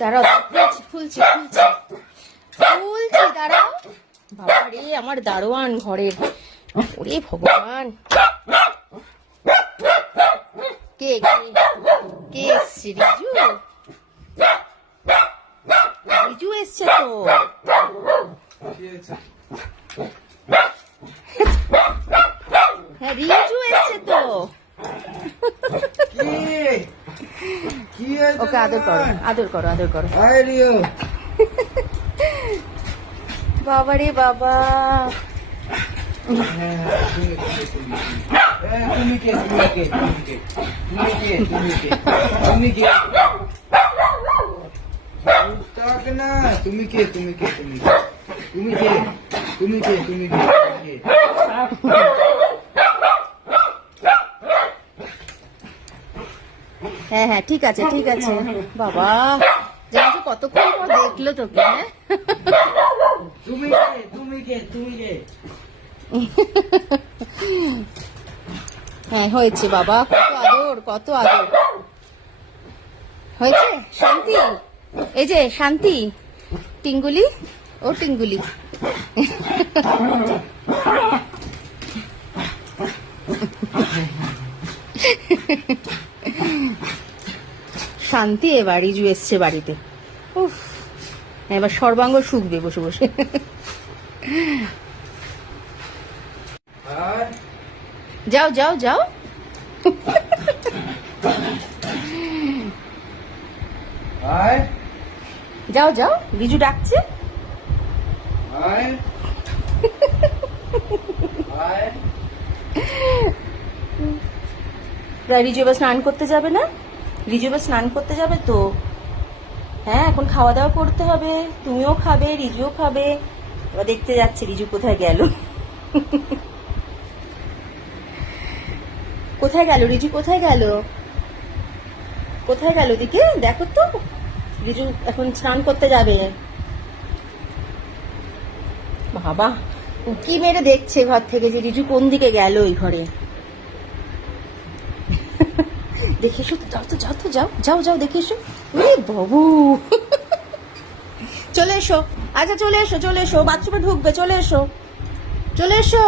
দাঁড়াও, ফুলছি ফুলছি ফুলছি, দাঁড়াও। বাবা রে, আমার দারোয়ান ঘরের, ওরে ভগবান। কে কে কে এসছে? রিজু, রিজু এসছে তো। হ্যাঁ, রিজু এসছে তো। ওকে আদর করো, আদর করো, আদর করো। বাবা রে বাবা, তুমি কে? হ্যাঁ হ্যাঁ, ঠিক আছে ঠিক আছে। বাবা জানো কতক্ষণ পর দেখলো তোকে। হ্যাঁ, হ্যাঁ হয়েছে বাবা, কত আদর, কত আদর হয়েছে। শান্তি, এই যে শান্তি, টিঙ্গুলি, ও টিঙ্গুলি। শান্তি এবার রিজু এসছে বাড়িতে। উফ, এবার সর্বাঙ্গ শুকবে বসে বসে। যাও যাও যাও। যাও যাও, রিজু ডাকছে। রিজু এবার স্নান করতে যাবে না? রিজু এবার স্নান করতে যাবে তো। হ্যাঁ, এখন খাওয়া দাওয়া করতে হবে, তুমিও খাবে, রিজুও খাবে। এবার দেখতে যাচ্ছে রিজু কোথায় গেল। কোথায় গেল রিজু, কোথায় গেল, কোথায় গেল? দিকে দেখো তো, রিজু এখন স্নান করতে যাবে। বাবা উকি মেরে দেখছে ঘর থেকে যে রিজু কোন দিকে গেল ওই ঘরে। দেখে এসো, যাও তো, যাও তো, যাও যাও যাও, দেখে এসো। ওরে বাবু, চলে এসো। আচ্ছা চলে এসো, চলে এসো, বাথরুমে ঢুকবে, চলে এসো, চলে এসো।